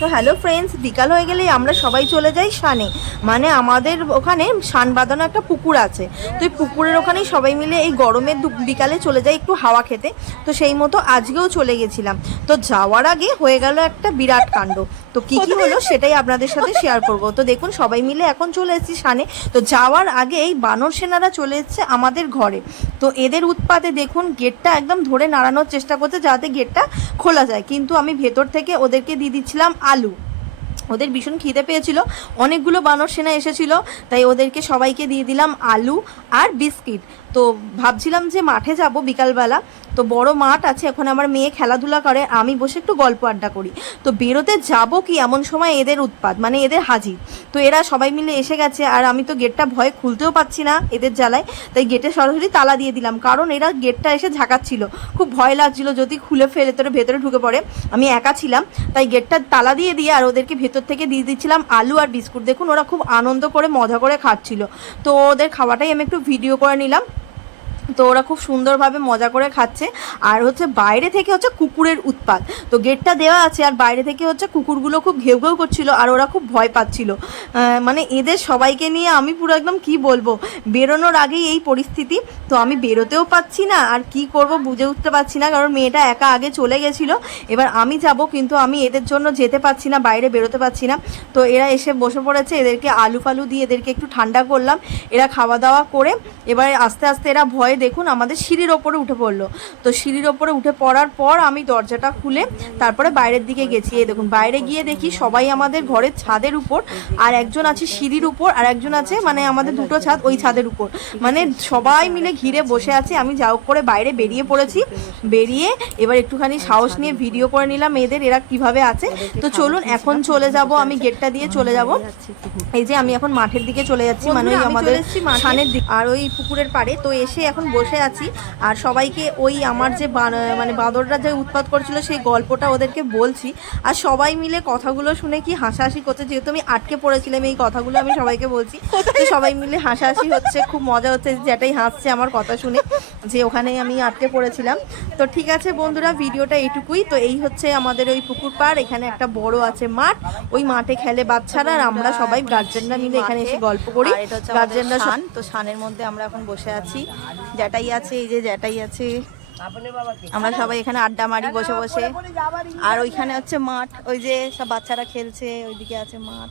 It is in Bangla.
তো হ্যালো ফ্রেন্ডস, বিকাল হয়ে গেলেই আমরা সবাই চলে যাই সানে। মানে আমাদের ওখানে সান বাঁধানো একটা পুকুর আছে। তো এই পুকুরের ওখানেই সবাই মিলে এই গরমের বিকালে চলে যাই একটু হাওয়া খেতে। তো সেই মতো আজকেও চলে গেছিলাম। তো যাওয়ার আগে হয়ে গেল একটা বিরাট কাণ্ড। তো কি কি হলো সেটাই আপনাদের সাথে শেয়ার করব। তো দেখুন, সবাই মিলে এখন চলে এসেছি সানে। তো যাওয়ার আগে এই বানর সেনারা চলে এসেছে আমাদের ঘরে। তো এদের উৎপাতে দেখুন, গেটটা একদম ধরে নাড়ানোর চেষ্টা করছে যাতে গেটটা খোলা যায়, কিন্তু আমি ভেতর থেকে ওদেরকে দিয়ে দিচ্ছিলাম আলু। ওদের ভীষণ খিদে পেয়েছিল, অনেকগুলো বানর সেনা এসেছিল, তাই ওদেরকে সবাইকে দিয়ে দিলাম আলু আর বিস্কিট। তো ভাবছিলাম যে মাঠে যাব বিকালবেলা। তো বড় মাঠ আছে, এখন আমার মেয়ে খেলাধুলা করে, আমি বসে একটু গল্প আড্ডা করি। তো বেরোতে যাব কি এমন সময় এদের উৎপাত, মানে এদের হাজির। তো এরা সবাই মিলে এসে গেছে, আর আমি তো গেটটা ভয়ে খুলতেও পাচ্ছি না এদের জ্বালায়। তাই গেটে সরাসরি তালা দিয়ে দিলাম, কারণ এরা গেটটা এসে ঝাঁকাচ্ছিল। খুব ভয় লাগছিল যদি খুলে ফেলে তোরে ভেতরে ঢুকে পড়ে। আমি একা ছিলাম, তাই গেটটা তালা দিয়ে আর ওদেরকে ভেতর থেকে দিয়ে দিচ্ছিলাম আলু আর বিস্কুট। দেখুন ওরা খুব আনন্দ করে মজা করে খাচ্ছিল। তো ওদের খাওয়াটাই আমি একটু ভিডিও করে নিলাম। তো ওরা খুব সুন্দরভাবে মজা করে খাচ্ছে। আর হচ্ছে বাইরে থেকে হচ্ছে কুকুরের উৎপাত। তো গেটটা দেওয়া আছে, আর বাইরে থেকে হচ্ছে কুকুরগুলো খুব ঘেউ ঘেউ করছিল, আর ওরা খুব ভয় পাচ্ছিল। মানে এদের সবাইকে নিয়ে আমি পুরো একদম কি বলবো, বেরোনোর আগেই এই পরিস্থিতি। তো আমি বেরোতেও পাচ্ছি না, আর কি করব বুঝে উঠতে পারছি না, কারণ মেয়েটা একা আগে চলে গেছিলো। এবার আমি যাব, কিন্তু আমি এদের জন্য যেতে পারছি না, বাইরে বেরোতে পারছি না। তো এরা এসে বসে পড়েছে, এদেরকে আলু ফালু দিয়ে এদেরকে একটু ঠান্ডা করলাম। এরা খাওয়া দাওয়া করে এবার আস্তে আস্তে এরা ভয়ে দেখুন আমাদের সিঁড়ির ওপরে উঠে পড়লো। তো সিঁড়ির ওপরে উঠে পড়ার পর আমি দরজাটা খুলে তারপরে বাইরের দিকে গেছি। এই দেখুন, বাইরে গিয়ে দেখি সবাই আমাদের ঘরের ছাদের উপর, আর একজন আছে সিঁড়ির উপর, আর একজন আছে মানে আমাদের দুটো ছাদ ওই ছাদের উপর, মানে সবাই মিলে ঘিরে বসে আছে। আমি যাও করে বাইরে বেরিয়ে পড়েছি। বেরিয়ে এবার একটুখানি সাহস নিয়ে ভিডিও করে নিলাম এদের, এরা কিভাবে আছে। তো চলুন এখন চলে যাব, আমি গেটটা দিয়ে চলে যাব। এই যে আমি এখন মাঠের দিকে চলে যাচ্ছি, মানে ওই আমাদের সানের দিকে আর ওই পুকুরের পাড়ে। তো এসে এখন বসে আছি, আর সবাইকে ওই আমার যে মানে বাঁদররা যে উৎপাত করছিল সেই গল্পটা ওদেরকে বলছি। আর সবাই মিলে কথাগুলো শুনে কি হাসাহাসি করছে, যেহেতু আমি আটকে পড়েছিলাম এই কথাগুলো আমি সবাইকে বলছি। তো সবাই মিলে হাসাহাসি হচ্ছে, খুব মজা হচ্ছে, যেটাই হাসছে আমার কথা শুনে, যে ওখানেই আমি আটকে পড়েছিলাম। তো ঠিক আছে বন্ধুরা, ভিডিওটা এইটুকুই। তো এই হচ্ছে আমাদের ওই পুকুর পাড়, এখানে একটা বড় আছে মাঠ, ওই মাঠে খেলে বাচ্চারা, আর আমরা সবাই গার্জেনরা মিলে এখানে এসে গল্প করি। গার্জেনরা শান, তো শানের মধ্যে আমরা এখন বসে আছি। জ্যাটাই আছে, এই যে জ্যাটাই আছে, আমরা সবাই এখানে আড্ডা মারি বসে বসে। আর ওইখানে হচ্ছে মাঠ, ওই যে সব বাচ্চারা খেলছে, ওইদিকে আছে মাঠ।